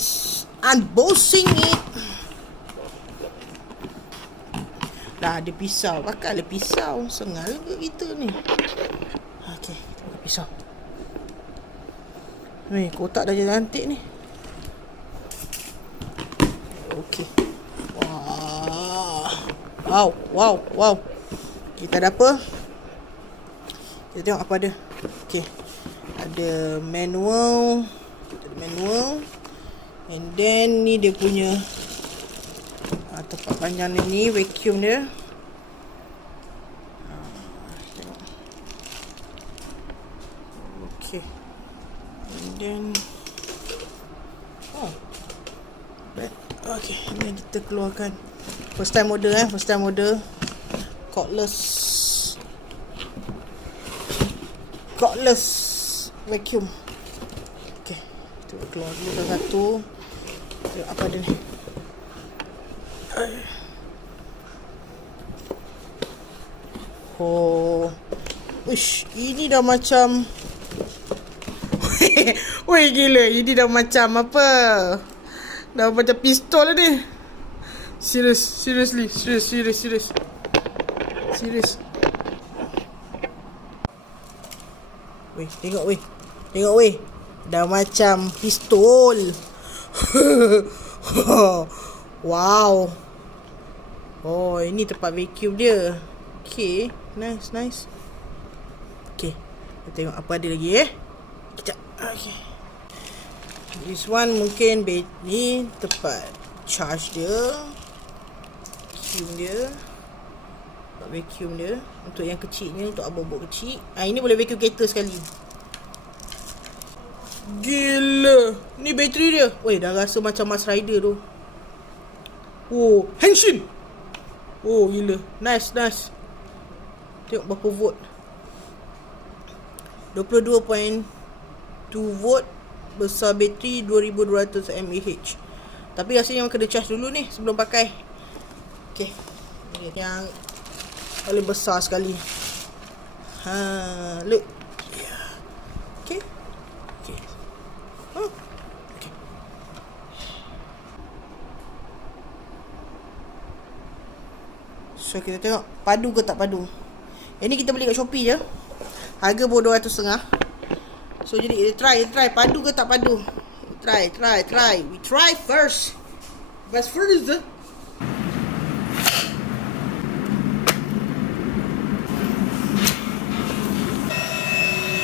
Let's unboxing it. Dah ada pisau. Pakailah pisau. Sengal ke kita ni. Okay, kita pakai pisau. Ni, kotak dah jadi cantik ni. Okay. Wow. Kita ada apa? Kita tengok apa ada. Okay. Ada manual. And then ni dia punya tempat panjang ni, vacuum dia. Tengok. Okay. And then okay, ini kita keluarkan. First time order. Cordless vacuum. Okay, kita keluar dulu satu. Tengok apa ada ni. Oh, uish, ini dah macam weh gila, ini dah macam apa? Dah macam pistol ni. Serius. Tengok weh. Dah macam pistol. Wow. Oh, ini tempat vacuum dia. Okay, nice. Okay, kita tengok apa ada lagi Sekejap. Okay. This one mungkin ni tempat charge dia. Vacuum dia. Untuk yang kecilnya, untuk abang-abang kecil. Ini boleh vacuum kereta sekali. Gila. Ni bateri dia. Weh, dah rasa macam Mars Rider tu. Oh, Henshin. Oh, gila. Nice. Tengok berapa volt. 22.2 volt. Besar bateri 2200 mAh. Tapi rasanya kena charge dulu ni sebelum pakai. Okay. Ini yang paling besar sekali. Look. Okay. Okay. So kita tengok padu ke tak padu. Ini kita beli kat Shopee je. Harga pun 200.5. So jadi try padu ke tak padu. Try. We try first. Best first.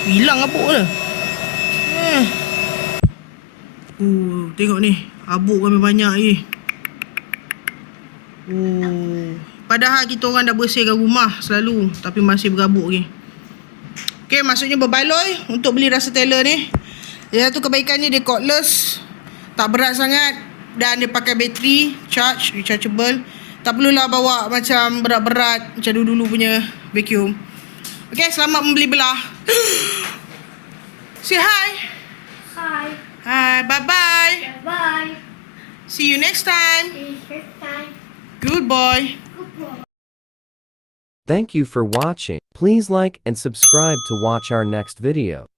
Hilang abuk ke? Tengok ni. Abuk kami banyak ni. Padahal kita orang dah bersihkan rumah selalu, tapi masih berabuk lagi. Okay, maksudnya berbaloi untuk beli rasa teller ni. Yang tu kebaikannya dia cordless, tak berat sangat, dan dia pakai bateri rechargeable. Tak perlulah bawa macam berat-berat macam dulu punya vacuum. Okay, selamat membeli belah. Say hi. Hi, bye-bye. Bye. See you next time. Good boy. Thank you for watching. Please like and subscribe to watch our next video.